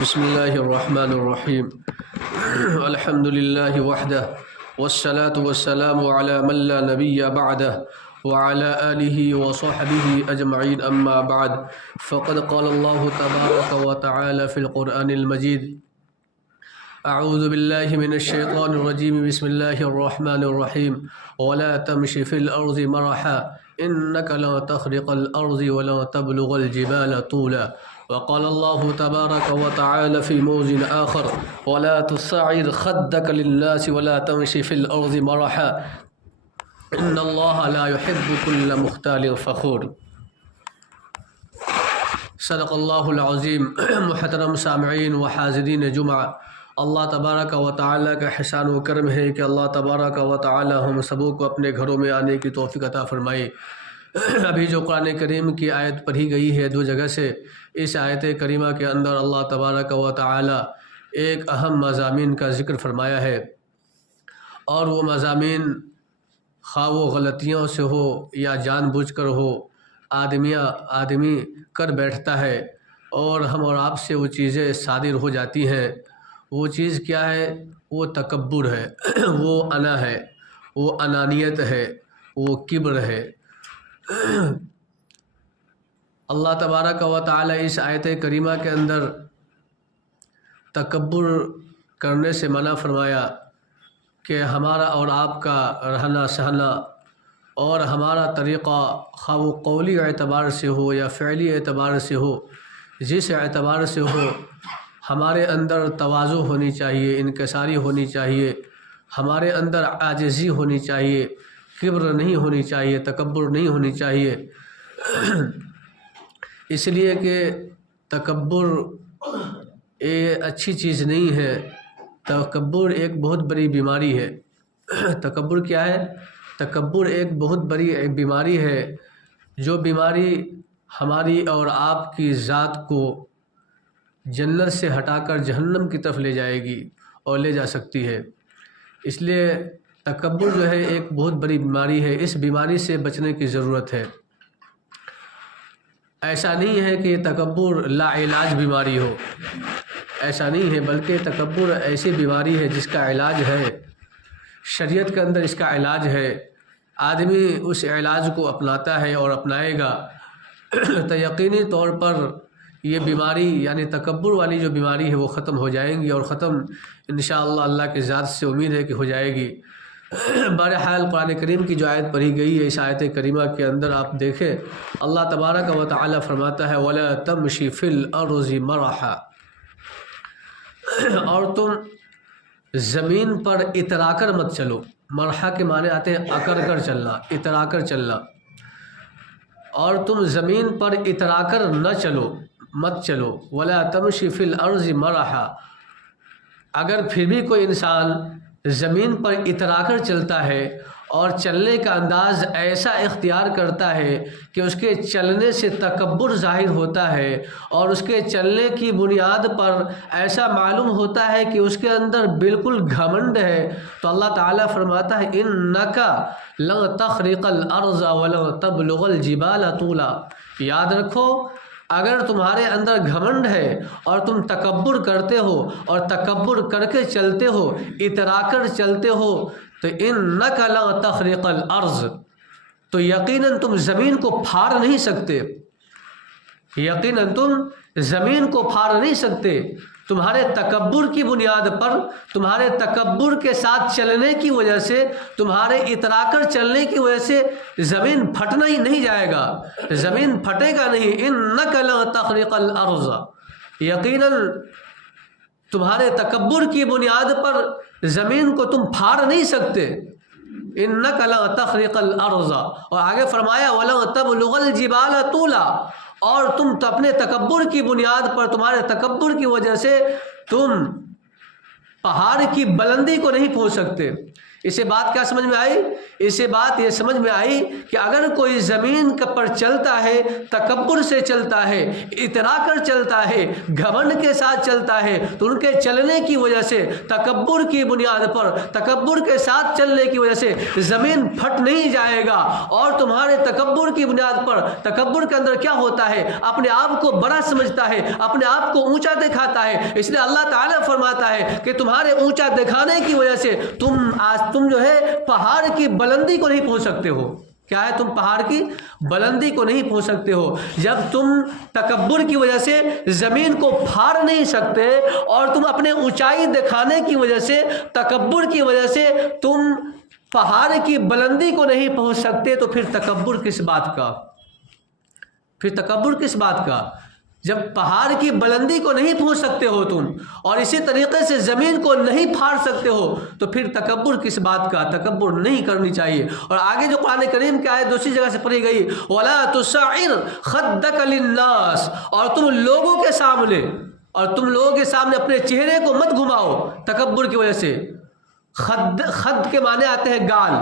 بسم الله الرحمن الرحيم الحمد لله وحده والصلاة والسلام على من لا نبي بعده وعلى آله وصحبه أجمعين أما بعد فقد قال الله تبارك وتعالى في القرآن المجيد أعوذ بالله من الشيطان الرجيم بسم الله الرحمن الرحيم ولا تمش في الأرض مرحا إنك لا تخرق الأرض ولا تبلغ الجبال طولا وقال الله تبارك وتعالى في موضع آخر ولا تصعر خدك للناس ولا تمش في الأرض مرحا إن الله لا يحب كل مختال فخور صدق اللہ العظیم۔ محترم سامعین و حاضرین جمعہ، اللہ تبارک و تعالیٰ کا احسان و کرم ہے کہ اللہ تبارک و تعالیٰ ہم سبوں کو اپنے گھروں میں آنے کی توفیق عطا فرمائے۔ ابھی جو قرآن کریم کی آیت پڑھی گئی ہے دو جگہ سے، اس آیت کریمہ کے اندر اللہ تبارک و تعالیٰ ایک اہم مضامین کا ذکر فرمایا ہے، اور وہ مضامین خواہ وہ غلطیوں سے ہو یا جان بوجھ کر ہو، آدمی کر بیٹھتا ہے اور ہم اور آپ سے وہ چیزیں صادر ہو جاتی ہیں۔ وہ چیز کیا ہے؟ وہ تکبر ہے، وہ انا ہے، وہ انانیت ہے، وہ کبر ہے۔ اللہ تبارک و تعالی اس آیت کریمہ کے اندر تکبر کرنے سے منع فرمایا کہ ہمارا اور آپ کا رہنا سہنا اور ہمارا طریقہ خواہ وہ قولی اعتبار سے ہو یا فعلی اعتبار سے ہو، جس اعتبار سے ہو، ہمارے اندر تواضع ہونی چاہیے، انکساری ہونی چاہیے، ہمارے اندر عاجزی ہونی چاہیے، کبر نہیں ہونی چاہیے، تکبر نہیں ہونی چاہیے۔ اس لیے کہ تکبر یہ اچھی چیز نہیں ہے، تکبر ایک بہت بڑی بیماری ہے۔ تکبر کیا ہے؟ تکبر ایک بہت بڑی بیماری ہے، جو بیماری ہماری اور آپ کی ذات کو جنت سے ہٹا کر جہنم کی طرف لے جائے گی اور لے جا سکتی ہے۔ اس لیے تکبر جو ہے ایک بہت بڑی بیماری ہے، اس بیماری سے بچنے کی ضرورت ہے۔ ایسا نہیں ہے کہ تکبر لا علاج بیماری ہو، ایسا نہیں ہے، بلکہ تکبر ایسی بیماری ہے جس کا علاج ہے، شریعت کے اندر اس کا علاج ہے۔ آدمی اس علاج کو اپناتا ہے اور اپنائے گا تو یقینی طور پر یہ بیماری یعنی تکبر والی جو بیماری ہے وہ ختم ہو جائیں گی، اور ختم انشاءاللہ اللہ کی ذات سے امید ہے کہ ہو جائے گی۔ بہرحال قرآن کریم کی جو آیت پڑھی گئی ہے، اس آیت کریمہ کے اندر آپ دیکھیں اللہ تبارک و تعالی فرماتا ہے وَلَا تَمْشِ فِي الْأَرْضِ مَرَحًا، اور تم زمین پر اترا کر مت چلو۔ مرحا کے معنی آتے ہیں اکڑ کر چلنا، اترا کر چلنا، اور تم زمین پر اترا کر نہ چلو، مت چلو۔ وَلَا تَمْشِ فِي الْأَرْضِ مَرَحًا، اگر پھر بھی کوئی انسان زمین پر اترا کر چلتا ہے اور چلنے کا انداز ایسا اختیار کرتا ہے کہ اس کے چلنے سے تکبر ظاہر ہوتا ہے، اور اس کے چلنے کی بنیاد پر ایسا معلوم ہوتا ہے کہ اس کے اندر بالکل گھمنڈ ہے، تو اللہ تعالیٰ فرماتا ہے اِنَّكَ لَن تَخْرِقَ الْأَرْضَ وَلَن تَبْلُغَ الْجِبَالَ طُولًا، یاد رکھو اگر تمہارے اندر گھمنڈ ہے اور تم تکبر کرتے ہو اور تکبر کر کے چلتے ہو، اترا کر چلتے ہو، تو اِنَّكَ لَن تَخْرِقَ الْأَرْض، تو یقیناً تم زمین کو پھاڑ نہیں سکتے، یقیناً تم زمین کو پھاڑ نہیں سکتے۔ تمہارے تکبر کی بنیاد پر، تمہارے تکبر کے ساتھ چلنے کی وجہ سے، تمہارے اترا کر چلنے کی وجہ سے زمین پھٹنا ہی نہیں جائے گا، زمین پھٹے گا نہیں۔ اِنَّكَ لَن تَخْرِقَ الْأَرْضَ، یقیناً تمہارے تکبر کی بنیاد پر زمین کو تم پھاڑ نہیں سکتے۔ اِنَّكَ لَن تَخْرِقَ الْأَرْضَ، اور آگے فرمایا وَلَن تَبْلُغَ الْجِبَالَ طُولًا، اور تم اپنے تکبر کی بنیاد پر، تمہارے تکبر کی وجہ سے تم پہاڑ کی بلندی کو نہیں پہنچ سکتے۔ اس سے بات کیا سمجھ میں آئی؟ اس سے بات یہ سمجھ میں آئی کہ اگر کوئی زمین پر چلتا ہے تکبر سے چلتا ہے، اترا کر چلتا ہے، گھمنڈ کے ساتھ چلتا ہے، تو ان کے چلنے کی وجہ سے، تکبر کی بنیاد پر، تکبر کے ساتھ چلنے کی وجہ سے زمین پھٹ نہیں جائے گا۔ اور تمہارے تکبر کی بنیاد پر، تکبر کے اندر کیا ہوتا ہے؟ اپنے آپ کو بڑا سمجھتا ہے، اپنے آپ کو اونچا دکھاتا ہے۔ اس لیے اللہ تعالیٰ فرماتا ہے کہ تمہارے اونچا دکھانے کی وجہ سے تم جو ہے پہاڑ کی بلندی کو نہیں پہنچ سکتے ہو۔ کیا ہے؟ تم پہاڑ کی بلندی کو نہیں پہنچ سکتے ہو۔ جب تم تکبر کی وجہ سے زمین کو پھاڑ نہیں سکتے اور تم اپنے اونچائی دکھانے کی وجہ سے، تکبر کی وجہ سے تم پہاڑ کی بلندی کو نہیں پہنچ سکتے، تو پھر تکبر کس بات کا؟ پھر تکبر کس بات کا؟ جب پہاڑ کی بلندی کو نہیں پہنچ سکتے ہو تم، اور اسی طریقے سے زمین کو نہیں پھاڑ سکتے ہو، تو پھر تکبر کس بات کا؟ تکبر نہیں کرنی چاہیے۔ اور آگے جو قرآن کریم کی آیت دوسری جگہ سے پڑھی گئی، وَلَا تُسَعِّرْ خَدَّكَ لِلنَّاسِ، اور تم لوگوں کے سامنے اپنے چہرے کو مت گھماؤ تکبر کی وجہ سے۔ خد کے معنی آتے ہیں گال۔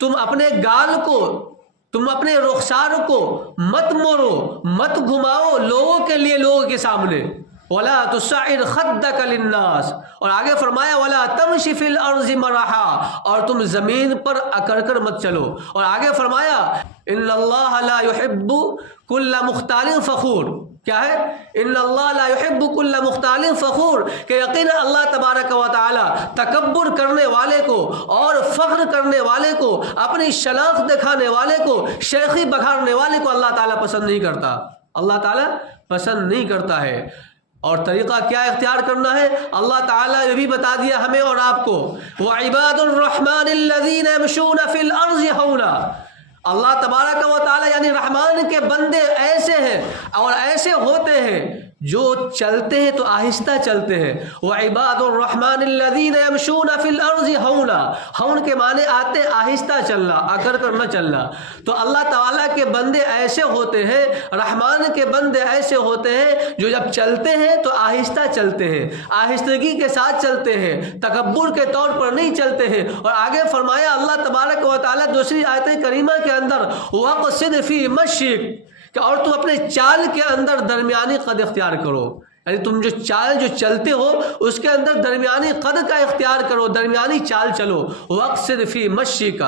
تم اپنے گال کو، تم اپنے رخسار کو مت موڑو، مت گھماؤ لوگوں کے لیے، لوگوں کے سامنے۔ وَلَا تُسَعِّرْ خَدَّكَ لِلنَّاسِ، اور آگے فرمایا وَلَا تَمْشِ فِي الْأَرْضِ مَرَحًا، اور تم زمین پر اکڑ کر مت چلو۔ اور آگے فرمایا إِنَّ اللَّهَ لَا يُحِبُّ كُلَّ مُخْتَالٍ فَخُورٍ۔ کیا ہے؟ إِنَّ اللَّهَ لَا يُحِبُّ كُلَّ مُخْتَالٍ فَخُورٍ، کہ یقینا اللہ تبارک و تعالی تکبر کرنے والے کو اور فخر کرنے والے کو، اپنی شناخت دکھانے والے کو، شیخی بکھارنے والے کو اللہ تعالیٰ پسند نہیں کرتا۔ اللہ تعالیٰ پسند نہیں کرتا ہے۔ اور طریقہ کیا اختیار کرنا ہے؟ اللہ تعالیٰ یہ بھی بتا دیا ہمیں اور آپ کو، وَعِبَادُ الرَّحْمَنِ الَّذِينَ يَمْشُونَ فِي الْأَرْضِ هَوْنًا۔ اللہ تبارک و تعالیٰ یعنی رحمان کے بندے ایسے ہیں اور ایسے ہوتے ہیں جو چلتے ہیں تو آہستہ چلتے ہیں۔ وَعِبَادُ الرَّحْمَنِ الَّذِينَ يَمْشُونَ فِي الْأَرْضِ هَوْنًا، ہون کے معنی آتے آہستہ چلنا، اکڑ کر نہ چلنا۔ تو اللہ تعالیٰ کے بندے ایسے ہوتے ہیں، رحمان کے بندے ایسے ہوتے ہیں جو جب چلتے ہیں تو آہستہ چلتے ہیں، آہستگی کے ساتھ چلتے ہیں، تکبر کے طور پر نہیں چلتے ہیں۔ اور آگے فرمایا اللہ تبارک و تعالیٰ دوسری آیت کریمہ کے اندر، وَقْصِدْ فِي مَشْيِكَ، کہ اور تم اپنے چال کے اندر درمیانی قد اختیار کرو، یعنی تم جو چلتے ہو اس کے اندر درمیانی قد کا اختیار کرو، درمیانی چال چلو۔ وَقْصِدْ فِي مَشْيِكَ،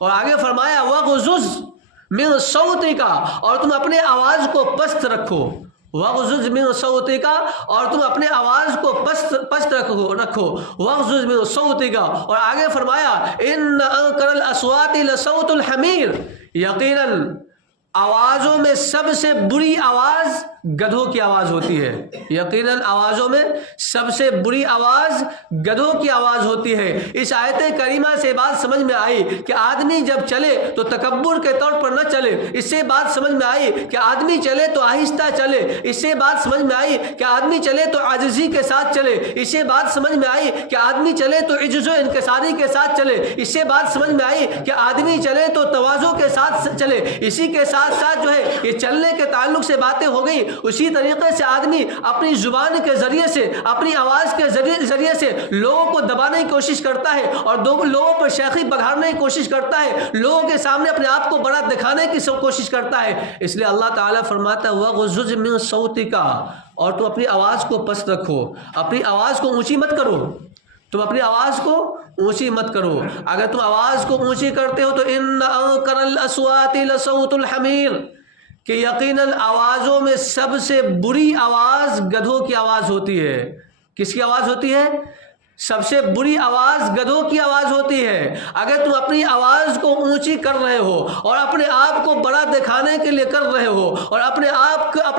اور آگے فرمایا وَغْضُضْ مِن صَوْتِكَ، اور تم اپنے آواز کو پست رکھو۔ وَغْضُضْ مِن صَوْتِكَ، اور تم اپنے آواز کو پست رکھو۔ وَغْضُضْ مِن صَوْتِكَ، اور آگے فرمایا إِنَّ أَنكَرَ الْأَصْوَاتِ لَصَوْتُ الْحَمِيرِ، یقیناً آوازوں میں سب سے بری آواز گدھوں کی آواز ہوتی ہے۔ یقیناً آوازوں میں سب سے بری آواز گدھوں کی آواز ہوتی ہے۔ اس آیت کریمہ سے بات سمجھ میں آئی کہ آدمی جب چلے تو تکبر کے طور پر نہ چلے۔ اس سے بات سمجھ میں آئی کہ آدمی چلے تو آہستہ چلے۔ اس سے بات سمجھ میں آئی کہ آدمی چلے تو عاجزی کے ساتھ چلے۔ اس سے بات سمجھ میں آئی کہ آدمی چلے تو عجز و انکساری کے ساتھ چلے۔ اس سے بات سمجھ میں آئی کہ آدمی چلے تو تواضع کے ساتھ چلے۔ اسی کے ساتھ ساتھ جو ہے یہ چلنے کے تعلق سے باتیں ہو گئی، اسی طریقے سے آدمی اپنی زبان کے ذریعے سے، اپنی آواز کے ذریعے سے لوگوں کو دبانے کی کوشش کرتا ہے اور لوگوں پر شیخی بگھارنے کی کوشش کرتا ہے، لوگوں کے سامنے اپنے آپ کو بڑا دکھانے کی کوشش کرتا ہے۔ اس لیے اللہ تعالیٰ فرماتا ہے وَغْضُضْ مِن صَوْتِكَ، اور تم اپنی آواز کو پست رکھو، اپنی آواز کو اونچی مت کرو، تم اپنی آواز کو اونچی مت کرو۔ اگر تم آواز کو اونچی کرتے ہو تو إِنَّ أَنكَرَ الْأَصْوَاتِ لَصَوْتُ الْحَمِيرِ، کہ یقیناً آوازوں میں سب سے بری آواز گدھوں کی آواز ہوتی ہے۔ کس کی آواز ہوتی ہے؟ سب سے بری آواز گدھوں کی آواز ہوتی ہے۔ اگر تم اپنی آواز کو اونچی کر رہے ہو اور اپنے آپ کو بڑا دکھانے کے لیے کر رہے ہو اور اپنے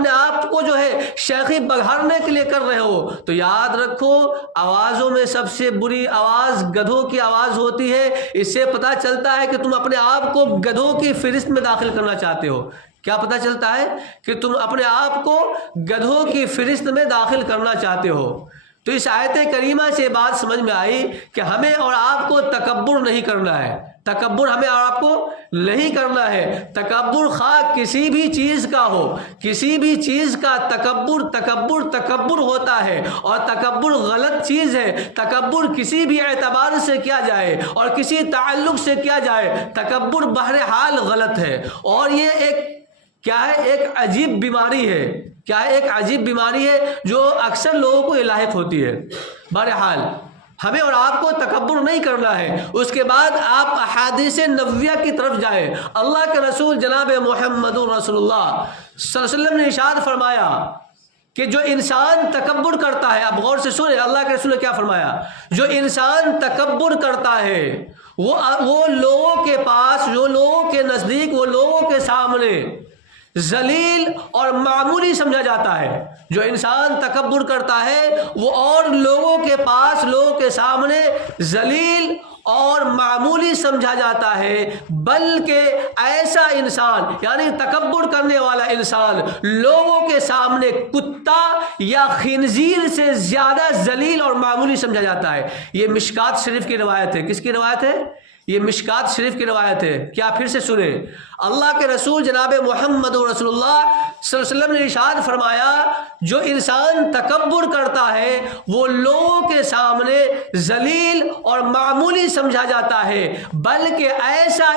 آپ کو جو ہے شیخی بگھارنے کے لیے کر رہے ہو، تو یاد رکھو آوازوں میں سب سے بری آواز گدھوں کی آواز ہوتی ہے۔ اس سے پتہ چلتا ہے کہ تم اپنے آپ کو گدھوں کی فہرست میں داخل کرنا چاہتے ہو۔ کیا پتہ چلتا ہے؟ کہ تم اپنے آپ کو گدھوں کی فہرست میں داخل کرنا چاہتے ہو۔ تو اس آیت کریمہ سے بات سمجھ میں آئی کہ ہمیں اور آپ کو تکبر نہیں کرنا ہے، تکبر ہمیں اور آپ کو نہیں کرنا ہے۔ تکبر خواہ کسی بھی چیز کا ہو، کسی بھی چیز کا تکبر ہوتا ہے، اور تکبر غلط چیز ہے۔ تکبر کسی بھی اعتبار سے کیا جائے اور کسی تعلق سے کیا جائے، تکبر بہرحال غلط ہے۔ اور یہ ایک عجیب بیماری ہے، ایک عجیب بیماری ہے جو اکثر لوگوں کو لاحق ہوتی ہے۔ بہرحال ہمیں اور آپ کو تکبر نہیں کرنا ہے۔ اس کے بعد آپ احادیث نبویہ کی طرف جائیں۔ اللہ کے رسول جناب محمد رسول اللہ صلی اللہ علیہ وسلم نے ارشاد فرمایا کہ جو انسان تکبر کرتا ہے، اب غور سے سنیں اللہ کے رسول نے کیا فرمایا، جو انسان تکبر کرتا ہے وہ لوگوں کے پاس، جو لوگوں کے نزدیک، وہ لوگوں کے سامنے ذلیل اور معمولی سمجھا جاتا ہے۔ جو انسان تکبر کرتا ہے وہ اور لوگوں کے پاس، لوگوں کے سامنے ذلیل اور معمولی سمجھا جاتا ہے، بلکہ ایسا انسان یعنی تکبر کرنے والا انسان لوگوں کے سامنے کتا یا خنزیر سے زیادہ ذلیل اور معمولی سمجھا جاتا ہے۔ یہ مشکات شریف کی روایت ہے۔ کس کی روایت ہے؟ یہ مشکات شریف کی روایت ہے۔ کیا پھر سے سنیں، اللہ کے رسول جناب محمد رسول اللہ صلی اللہ علیہ وسلم نے ارشاد فرمایا، جو انسان تکبر کرتا ہے وہ لوگوں کے سامنے ذلیل اور معمولی سمجھا جاتا ہے، بلکہ ایسا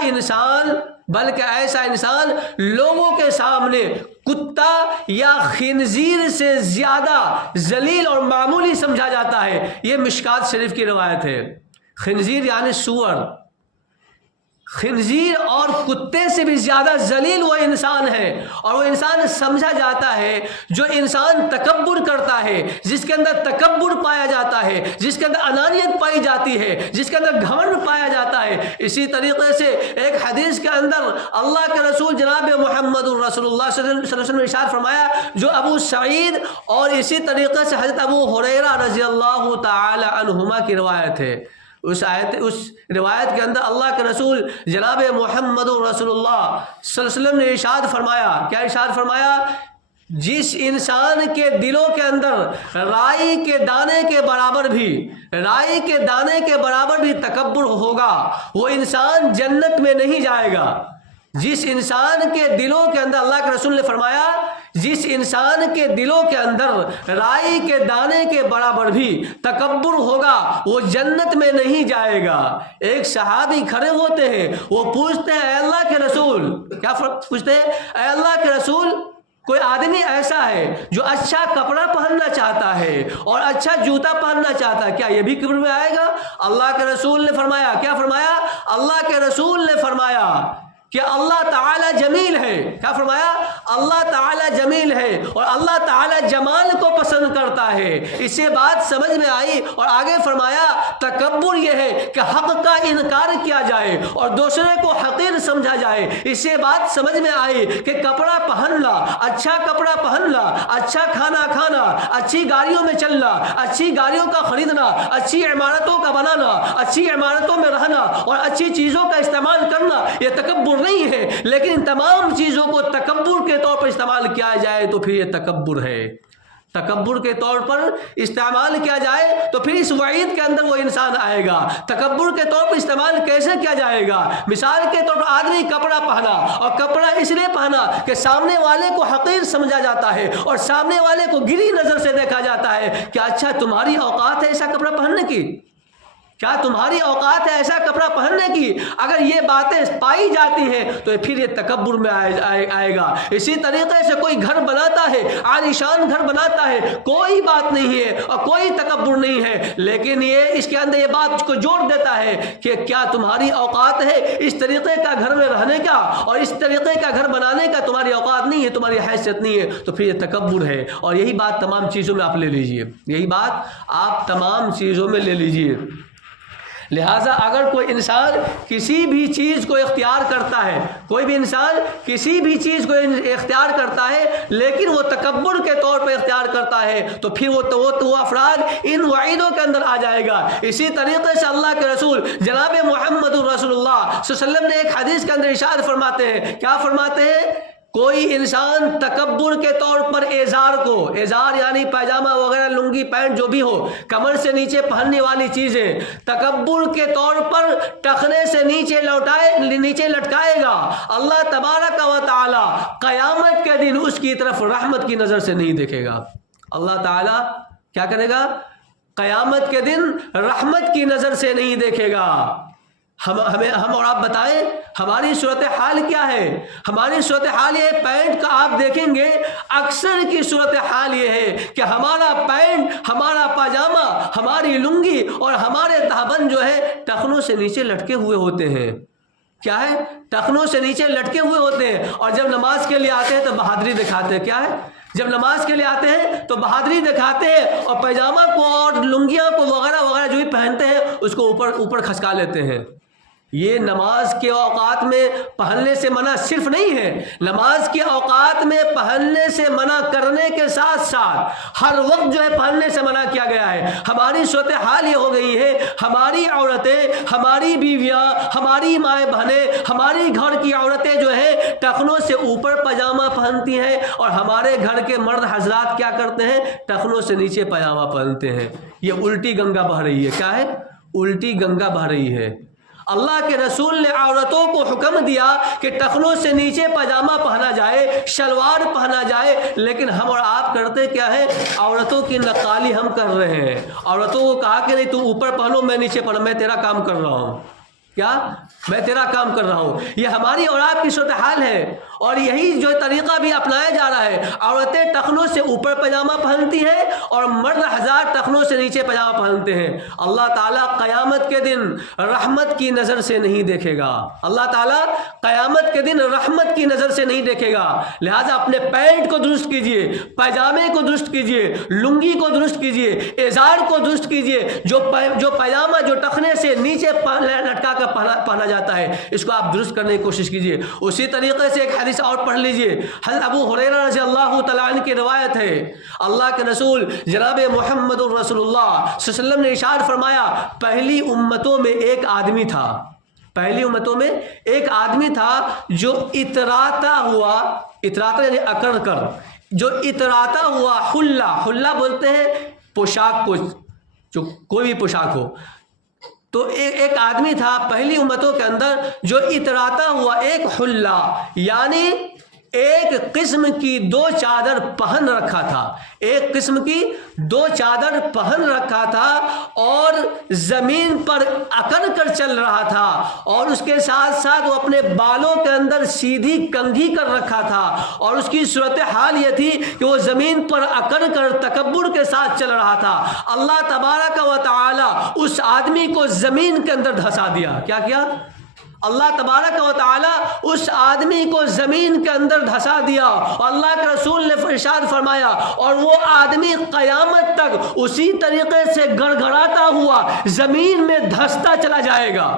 انسان لوگوں کے سامنے کتا یا خنزیر سے زیادہ ذلیل اور معمولی سمجھا جاتا ہے۔ یہ مشکات شریف کی روایت ہے۔ خنزیر یعنی سور، خنزیر اور کتے سے بھی زیادہ ذلیل وہ انسان ہے، اور وہ انسان سمجھا جاتا ہے جو انسان تکبر کرتا ہے، جس کے اندر تکبر پایا جاتا ہے، جس کے اندر انانیت پائی جاتی ہے، جس کے اندر گھمنڈ پایا جاتا ہے۔ اسی طریقے سے ایک حدیث کے اندر اللہ کے رسول جناب محمد رسول اللہ صلی اللہ علیہ وسلم نے ارشاد فرمایا، جو ابو سعید اور اسی طریقے سے حضرت ابو ہریرہ رضی اللہ تعالی عنہما کی روایت ہے۔ اس روایت کے اندر اللہ کے رسول جناب محمد رسول اللہ صلی اللہ علیہ وسلم نے ارشاد فرمایا، کیا ارشاد فرمایا؟ جس انسان کے دلوں کے اندر رائی کے دانے کے برابر بھی تکبر ہوگا، وہ انسان جنت میں نہیں جائے گا۔ جس انسان کے دلوں کے اندر، اللہ کے رسول نے فرمایا، جس انسان کے دلوں کے اندر رائی کے دانے کے برابر بھی تکبر ہوگا وہ جنت میں نہیں جائے گا۔ ایک صحابی کھڑے ہوتے ہیں، وہ پوچھتے ہیں، اے اللہ کے رسول، کیا پوچھتے ہیں؟ اے اللہ کے رسول، کوئی آدمی ایسا ہے جو اچھا کپڑا پہننا چاہتا ہے اور اچھا جوتا پہننا چاہتا ہے، کیا یہ بھی کبر میں آئے گا؟ اللہ کے رسول نے فرمایا، کیا فرمایا؟ اللہ کے رسول نے فرمایا کہ اللہ تعالیٰ جمیل ہے۔ کیا فرمایا؟ اللہ تعالیٰ جمیل ہے اور اللہ تعالیٰ جمال کو پسند کرتا ہے۔ اس سے بات سمجھ میں آئی، اور آگے فرمایا تکبر یہ ہے کہ حق کا انکار کیا جائے اور دوسرے کو حقیر سمجھا جائے۔ اس سے بات سمجھ میں آئی کہ کپڑا پہننا، اچھا کپڑا پہننا، اچھا کھانا کھانا، اچھی گاڑیوں میں چلنا، اچھی گاڑیوں کا خریدنا، اچھی عمارتوں کا بنانا، اچھی عمارتوں میں رہنا اور اچھی چیزوں کا استعمال کرنا، یہ تکبر نہیں ہے۔ لیکن ان تمام چیزوں کو تکبر کے طور پر استعمال کیا جائے تو پھر یہ تکبر ہے۔ تکبر کے طور پر استعمال کیا جائے تو پھر اس وعید کے اندر وہ انسان آئے گا۔ تکبر کے طور پر استعمال کیسے کیا جائے گا؟ مثال کے طور پر آدمی کپڑا پہنا، اور کپڑا اس لیے پہنا کہ سامنے والے کو حقیر سمجھا جاتا ہے اور سامنے والے کو گری نظر سے دیکھا جاتا ہے کہ اچھا تمہاری اوقات ہے ایسا کپڑا پہننے کی؟ کیا تمہاری اوقات ہے ایسا کپڑا پہننے کی؟ اگر یہ باتیں پائی جاتی ہیں تو پھر یہ تکبر میں آئے گا۔ اسی طریقے سے کوئی گھر بناتا ہے، عالیشان گھر بناتا ہے، کوئی بات نہیں ہے اور کوئی تکبر نہیں ہے، لیکن یہ اس کے اندر یہ بات کو جوڑ دیتا ہے کہ کیا تمہاری اوقات ہے اس طریقے کا گھر میں رہنے کا اور اس طریقے کا گھر بنانے کا؟ تمہاری اوقات نہیں ہے، تمہاری حیثیت نہیں ہے، تو پھر یہ تکبر ہے۔ اور یہی بات تمام چیزوں میں آپ لے لیجئے، یہی بات آپ تمام چیزوں میں لے لیجئے۔ لہٰذا اگر کوئی انسان کسی بھی چیز کو اختیار کرتا ہے، کوئی بھی انسان کسی بھی چیز کو اختیار کرتا ہے لیکن وہ تکبر کے طور پر اختیار کرتا ہے تو پھر وہ افراد ان وعیدوں کے اندر آ جائے گا۔ اسی طریقے سے اللہ کے رسول جناب محمد رسول اللہ صلی اللہ علیہ وسلم نے ایک حدیث کے اندر ارشاد فرماتے ہیں، کیا فرماتے ہیں؟ کوئی انسان تکبر کے طور پر ازار کو، ازار یعنی پیجامہ وغیرہ، لنگی، پینٹ جو بھی ہو، کمر سے نیچے پہننے والی چیزیں، تکبر کے طور پر ٹخنے سے نیچے لٹکائے گا، اللہ تبارک و تعالی قیامت کے دن اس کی طرف رحمت کی نظر سے نہیں دیکھے گا۔ اللہ تعالی کیا کرے گا؟ قیامت کے دن رحمت کی نظر سے نہیں دیکھے گا۔ ہم اور آپ بتائیں ہماری صورتحال کیا ہے؟ ہماری صورتحال یہ پینٹ کا آپ دیکھیں گے اکثر کی صورتحال یہ ہے کہ ہمارا پینٹ، ہمارا پاجامہ، ہماری لنگی اور ہمارے تہبند جو ہے ٹخنوں سے نیچے لٹکے ہوئے ہوتے ہیں۔ کیا ہے؟ ٹخنوں سے نیچے لٹکے ہوئے ہوتے ہیں، اور جب نماز کے لیے آتے ہیں تو بہادری دکھاتے ہیں۔ کیا ہے؟ جب نماز کے لیے آتے ہیں تو بہادری دکھاتے ہیں اور پیجامہ کو اور لنگیاں کو وغیرہ وغیرہ جو بھی پہنتے ہیں اس کو اوپر کھسکا لیتے ہیں۔ یہ نماز کے اوقات میں پہننے سے منع صرف نہیں ہے، نماز کے اوقات میں پہننے سے منع کرنے کے ساتھ ساتھ ہر وقت جو ہے پہننے سے منع کیا گیا ہے۔ ہماری صورتحال یہ ہو گئی ہے، ہماری عورتیں، ہماری بیویاں، ہماری مائیں بہنیں، ہماری گھر کی عورتیں جو ہے ٹخنوں سے اوپر پاجامہ پہنتی ہیں، اور ہمارے گھر کے مرد حضرات کیا کرتے ہیں؟ ٹخنوں سے نیچے پاجامہ پہنتے ہیں۔ یہ الٹی گنگا بہہ رہی ہے۔ کیا ہے؟ الٹی گنگا بہہ رہی ہے۔ اللہ کے رسول نے عورتوں کو حکم دیا کہ ٹخنوں سے نیچے پاجامہ پہنا جائے، شلوار پہنا جائے، لیکن ہم اور آپ کرتے کیا ہے؟ عورتوں کی نقالی ہم کر رہے ہیں۔ عورتوں کو کہا کہ نہیں تم اوپر پہنو، میں نیچے پہنو، میں تیرا کام کر رہا ہوں۔ کیا؟ میں تیرا کام کر رہا ہوں۔ یہ ہماری اور آپ کی صورتحال ہے، اور یہی جو طریقہ بھی اپنایا جا رہا ہے۔ عورتیں ٹخنوں سے اوپر پاجامہ پہنتی ہیں اور مرد حضرات ٹخنوں سے نیچے پاجامہ پہنتے ہیں۔ اللہ تعالیٰ قیامت کے دن رحمت کی نظر سے نہیں دیکھے گا۔ اللہ تعالیٰ قیامت کے دن رحمت کی نظر سے نہیں دیکھے گا۔ لہٰذا اپنے پینٹ کو درست کیجئے، پاجامے کو درست کیجئے، لنگی کو درست کیجئے، ازار کو درست کیجئے۔ جو پاجامہ جو ٹخنے سے نیچے لٹکا کر پہنا جاتا ہے، اس کو آپ درست کرنے کی کوشش کیجئے۔ اسی طریقے سے ایک حدیث اور پڑھ لیجئے، حضرت ابو ہریرہ رضی اللہ تعالیٰ عنہ کی روایت ہے، اللہ کے رسول جناب محمد رسول اللہ صلی اللہ علیہ وسلم نے ارشاد فرمایا، پہلی امتوں میں ایک آدمی تھا، پہلی امتوں میں ایک آدمی تھا جو اتراتا ہوا، اتراتا یعنی اکڑ کر، جو اتراتا ہوا حلہ بولتے ہیں پوشاک کو، جو کوئی بھی پوشاک ہو، تو ایک آدمی تھا پہلی امتوں کے اندر جو اتراتا ہوا ایک حلہ، یعنی ایک قسم کی دو چادر پہن رکھا تھا، ایک قسم کی دو چادر پہن رکھا تھا، اور زمین پر اکڑ کر چل رہا تھا، اور اس کے ساتھ ساتھ وہ اپنے بالوں کے اندر سیدھی کنگھی کر رکھا تھا، اور اس کی صورتحال یہ تھی کہ وہ زمین پر اکڑ کر تکبر کے ساتھ چل رہا تھا۔ اللہ تبارک و تعالی اس آدمی کو زمین کے اندر دھسا دیا۔ کیا کیا؟ اللہ تبارک و تعالی اس آدمی کو زمین کے اندر دھسا دیا، اور اللہ کے رسول نے ارشاد فرمایا، اور وہ آدمی قیامت تک اسی طریقے سے گڑگڑاتا ہوا زمین میں دھستا چلا جائے گا۔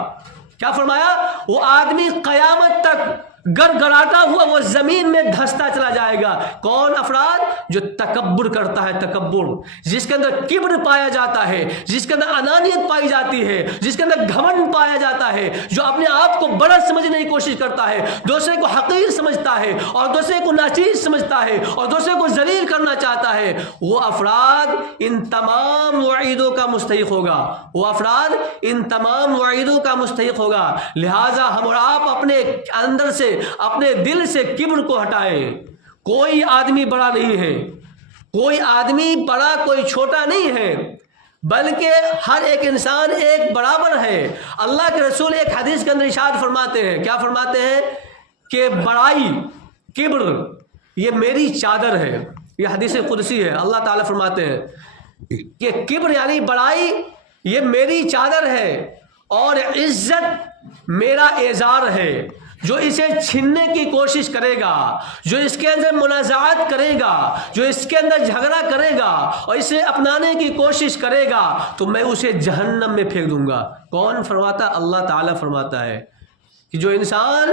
کیا فرمایا؟ وہ آدمی قیامت تک گڑگڑاتا ہوا وہ زمین میں دھستا چلا جائے گا۔ کون افراد؟ جو تکبر کرتا ہے، تکبر، جس کے اندر کبر پایا جاتا ہے، جس کے اندر انانیت پائی جاتی ہے، جس کے اندر گھمنڈ پایا جاتا ہے، جو اپنے آپ کو بڑا سمجھنے کی کوشش کرتا ہے، دوسرے کو حقیر سمجھتا ہے، اور دوسرے کو ناچیز سمجھتا ہے، اور دوسرے کو ذلیل کرنا چاہتا ہے، وہ افراد ان تمام وعیدوں کا مستحق ہوگا، وہ افراد ان تمام وعیدوں کا مستحق ہوگا۔ لہٰذا ہم اور آپ اپنے اندر سے، اپنے دل سے کبر کو ہٹائیں۔ کوئی آدمی بڑا نہیں ہے، کوئی آدمی بڑا کوئی چھوٹا نہیں ہے، بلکہ ہر ایک انسان ایک برابر ہے۔ اللہ کے رسول ایک حدیث کے اندر ارشاد فرماتے ہیں، کیا فرماتے ہیں؟ کہ بڑائی، کبر، یہ میری چادر ہے۔ یہ حدیث قدسی ہے، اللہ تعالیٰ فرماتے ہیں کہ کبر یعنی بڑائی یہ میری چادر ہے، اور عزت میرا ازار ہے۔ جو اسے چھیننے کی کوشش کرے گا، جو اس کے اندر منازعات کرے گا، جو اس کے اندر جھگڑا کرے گا اور اسے اپنانے کی کوشش کرے گا، تو میں اسے جہنم میں پھینک دوں گا۔ کون فرماتا؟ اللہ تعالیٰ فرماتا ہے کہ جو انسان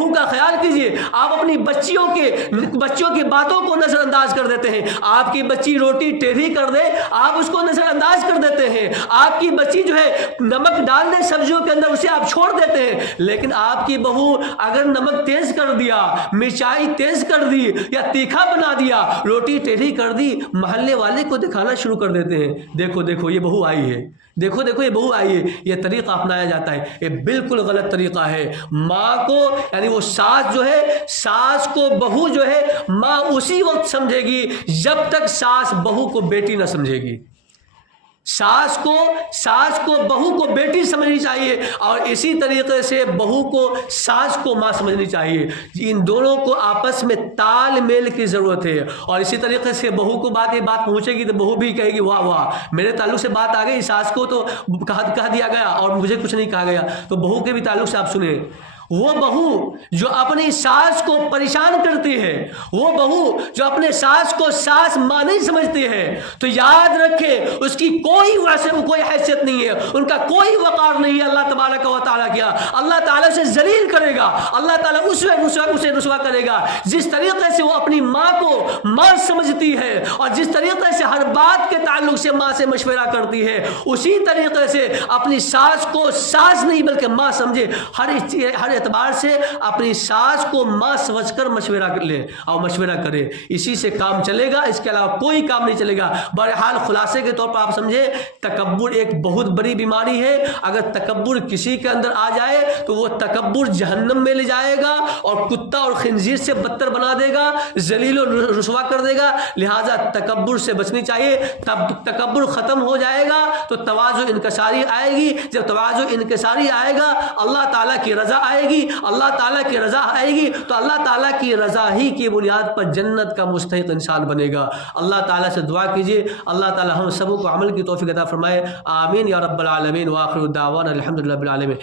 بہو کا خیال کیجئے. آپ اپنی بچیوں کی باتوں کو نظر انداز کر دیتے ہیں. آپ کی بچی روٹی ٹیڑھی کر دے آپ اس کو نظر انداز کر دیتے ہیں. آپ کی بچی جو ہے نمک ڈال دے سبزیوں کے اندر اسے آپ چھوڑ دیتے ہیں. لیکن آپ کی بہو اگر نمک تیز کر دیا, مرچائی تیز کر دی یا تیکھا بنا دیا, روٹی ٹیڑھی کر دی, محلے والے کو دکھانا شروع کر دیتے ہیں, دیکھو دیکھو یہ بہو آئی ہے, دیکھو دیکھو یہ بہو آئی ہے. یہ طریقہ اپنایا جاتا ہے, یہ بالکل غلط طریقہ ہے. ماں کو یعنی وہ ساس جو ہے, ساس کو بہو جو ہے ماں اسی وقت سمجھے گی جب تک ساس بہو کو بیٹی نہ سمجھے گی. ساس کو بہو کو بیٹی سمجھنی چاہیے, اور اسی طریقے سے بہو کو ساس کو ماں سمجھنی چاہیے. ان دونوں کو آپس میں تال میل کی ضرورت ہے. اور اسی طریقے سے بہو کو یہ بات پہنچے گی تو بہو بھی کہے گی واہ واہ میرے تعلق سے بات آ گئی, ساس کو تو کہہ دیا گیا اور مجھے کچھ نہیں کہا گیا. تو بہو کے بھی تعلق سے آپ سنیں, وہ بہو جو اپنی ساس کو پریشان کرتی ہے, وہ بہو جو اپنے ساس کو ساس ماں نہیں سمجھتی ہے, تو یاد رکھے اس کی کوئی حیثیت نہیں ہے, ان کا کوئی وقار نہیں ہے. اللہ تبارک و تعالیٰ کیا اللہ تعالیٰ سے ذلیل کرے گا, اللہ تعالیٰ اسے رسوا کرے گا. جس طریقے سے وہ اپنی ماں کو ماں سمجھتی ہے اور جس طریقے سے ہر بات کے تعلق سے ماں سے مشورہ کرتی ہے, اسی طریقے سے اپنی ساس کو ساس نہیں بلکہ ماں سمجھے. ہر اعتبار سے اپنی ساس کو ماں سمجھ کر مشورہ کر لے اور مشورہ کرے, اسی سے کام چلے گا, اس کے علاوہ کوئی کام نہیں چلے گا. بہرحال خلاصے کے طور پر آپ سمجھے تکبر ایک بہت بڑی بیماری ہے. اگر تکبر کسی کے اندر آ جائے تو وہ تکبر جہنم میں لے جائے گا اور کتا اور خنزیر سے بدتر بنا دے گا, ذلیل و رسوا کر دے گا. لہٰذا تکبر سے بچنی چاہیے. تب تکبر ختم ہو جائے گا تو تواضع انکساری آئے گی. جب تواضع انکساری آئے گا اللہ تعالیٰ کی رضا آئے گی, اللہ تعالیٰ کی رضا آئے گی تو اللہ تعالیٰ کی رضا ہی کی بنیاد پر جنت کا مستحق انسان بنے گا. اللہ تعالیٰ سے دعا کیجیے اللہ تعالیٰ ہم سب کو عمل کی توفیق عطا فرمائے. آمین یا رب العالمین. وآخر الدعوانا الحمدللہ رب العالمین.